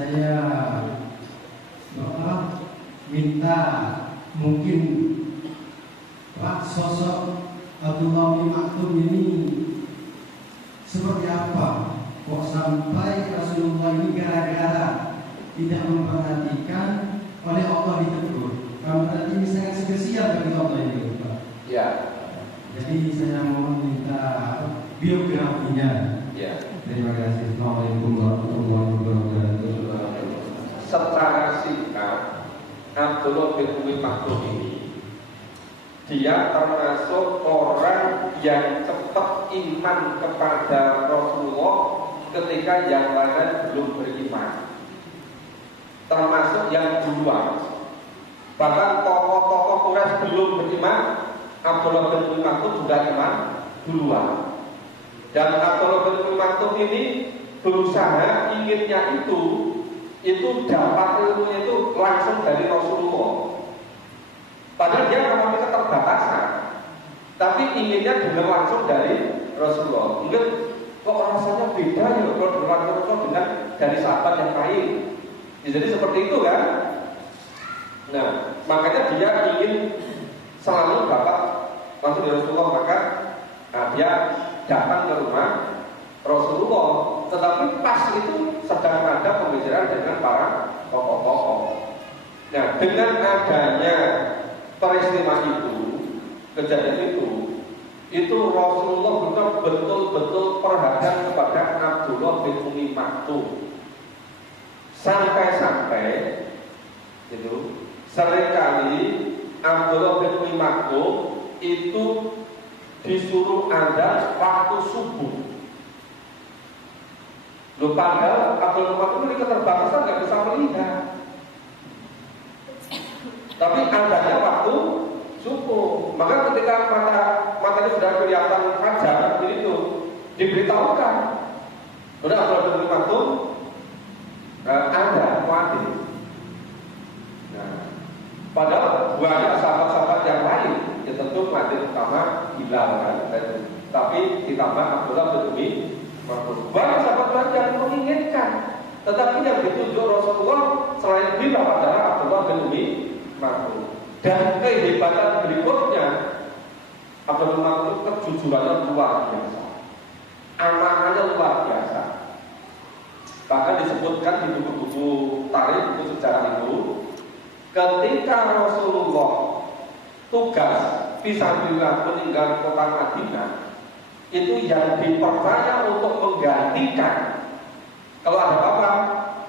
saya minta mungkin Pak sosok Abdullah bin Maktum ini seperti apa? Kok sampai Rasulullah ini gara-gara tidak memperhatikan oleh Allah ditegur? Kamu berarti ini sangat spesial bagi Allah ini, Pak. Ya. Jadi saya mau minta biografinya. Ya. Terima kasih. Assalamualaikum warahmatullahi wabarakatuh. Secara singkat, Abdullah bin Umi Maktum ini dia termasuk orang yang cepat iman kepada Rasulullah ketika yang lain belum beriman. Termasuk yang duluan. Bahkan tokoh-tokoh Quraisy belum beriman, Abdullah bin Umi Maktum juga iman duluan. Dan Abdullah bin Umi Maktum ini berusaha inginnya itu dapat ilmunya itu langsung dari Rasulullah. Padahal dia mengalami keterbatasan, tapi inginnya dengar langsung dari Rasulullah. Mungkin kok rasanya beda ya kalau dengar langsung dengan dari sahabat yang lain. Ya, jadi seperti itu kan. Nah, makanya dia ingin selalu dapat langsung dari Rasulullah. Maka dia datang ke rumah Rasulullah. Tetapi pas itu sedang ada pembicaraan dengan para tokoh-tokoh. Nah, dengan adanya peristiwa itu, kejadian itu Rasulullah betul-betul perhatian kepada Abdullah bin Umi Maktum. Sampai-sampai itu seringkali Abdullah bin Umi Maktum itu disuruh ada waktu subuh. Loh, padahal Abdullah bin Maktum ini keterbatasan nggak bisa melihat. Tapi adanya waktu subuh. Maka ketika matanya sudah kelihatan fajar seperti itu, diberitahukan. Udah Abdullah bin Maktum ada wadi. Nah, padahal banyak sahabat-sahabat yang lain, ya tentu wadi utama hilang kan. Tapi ditambah Abdullah bin Umi Maktum. Banyak sahabat lain yang menginginkan, tetapi yang ditunjuk Rasulullah selain Bilal adalah Abdullah bin Umi Maktum. Dan kehebatan berikutnya, Abdullah bin Maktum kejujurannya luar biasa, amanahnya luar biasa. Bahkan disebutkan di buku-buku tarikh, buku sejarah itu, ketika Rasulullah tugas fisabilillah meninggal kota Madinah, itu yang dipercaya untuk menggantikan kalau ada apa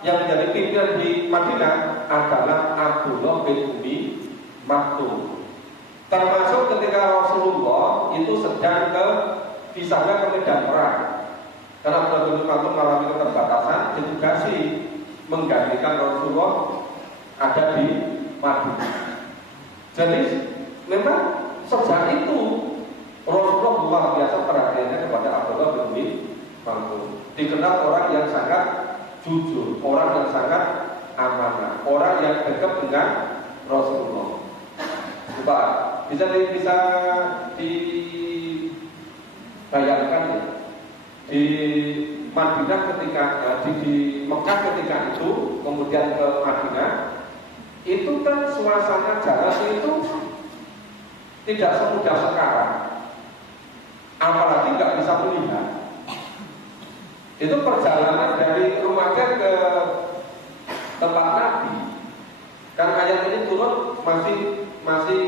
yang menjadi pimpinan di Madinah adalah Abdullah bin Umi Maktum. Termasuk ketika Rasulullah itu sedang misalnya ke medan perang, karena Abdullah bin Umi Maktum mengalami keterbatasan, ditugasi menggantikan Rasulullah ada di Madinah. Jadi memang sejak itu Rasulullah luar biasa perhatiannya kepada Abdullah bin Umi Maktum. Dikenal orang yang sangat jujur, orang yang sangat amanah, orang yang dekat dengan Rasulullah. Coba bisa dibayangkan ya, di Madinah ketika di Mekah ketika itu, kemudian ke Madinah, itu kan suasana jalan itu tidak semudah sekarang, apalagi nggak bisa melihat. Itu perjalanan dari rumahnya ke tempat Nabi. Kan ayat ini turun masih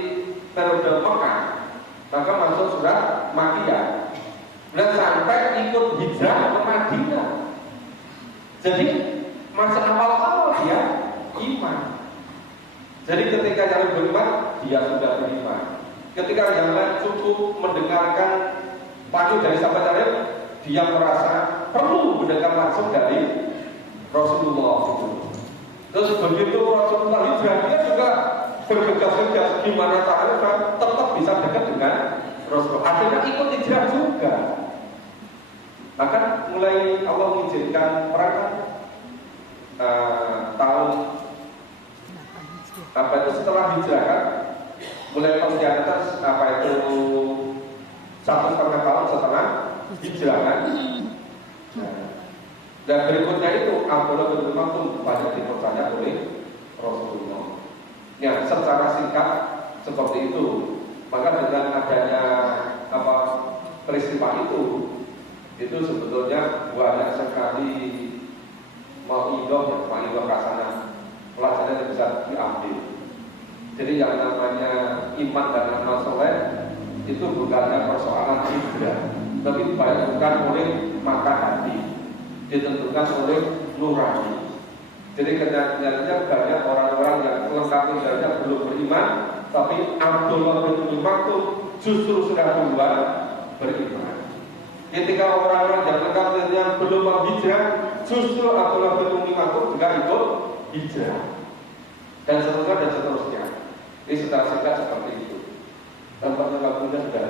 periode Mekah, maka masuk surat Makkiyah. Dan sampai ikut hijrah ke Madinah. Jadi masa awal-awal dia iman. Jadi ketika yang beriman, dia sudah beriman. Ketika yang lain cukup mendengarkan panggil dari sahabat lain, dia merasa perlu mendengar langsung dari Rasulullah. Terus begitu Rasulullah hijrah, dia juga bergegas-gegas gimana caranya tetap bisa dekat dengan Rasulullah. Akhirnya ikut hijrah juga. Bahkan mulai Allah mengizinkan perang tahun apa itu setelah hijrah kan, mulai persiapan apa itu 1,5 tahun setelah hijrah kan. Nah, Dan berikutnya itu Abdullah bin Umar itu banyak dipercaya oleh Rasulullah. Ya, secara singkat seperti itu. Maka dengan adanya peristiwa itu sebetulnya banyak sekali mau'idah hasanah, pelajaran yang bisa diambil. Jadi yang namanya iman dan amal soleh itu bukannya persoalan ibadah, tapi bukan oleh mata hati, ditentukan oleh nurani. Jadi kenyataannya banyak orang-orang yang lengkap ibadah belum beriman, tapi Abdullah bin Umar itu justru sudah duluan beriman. Ketika orang-orang yang lengkap ibadah belum hijrah, justru Abdullah bin Umar itu juga ikut hijrah. Dan seterusnya dan seterusnya. Ini secara singkat seperti itu. Dan lagunya sudah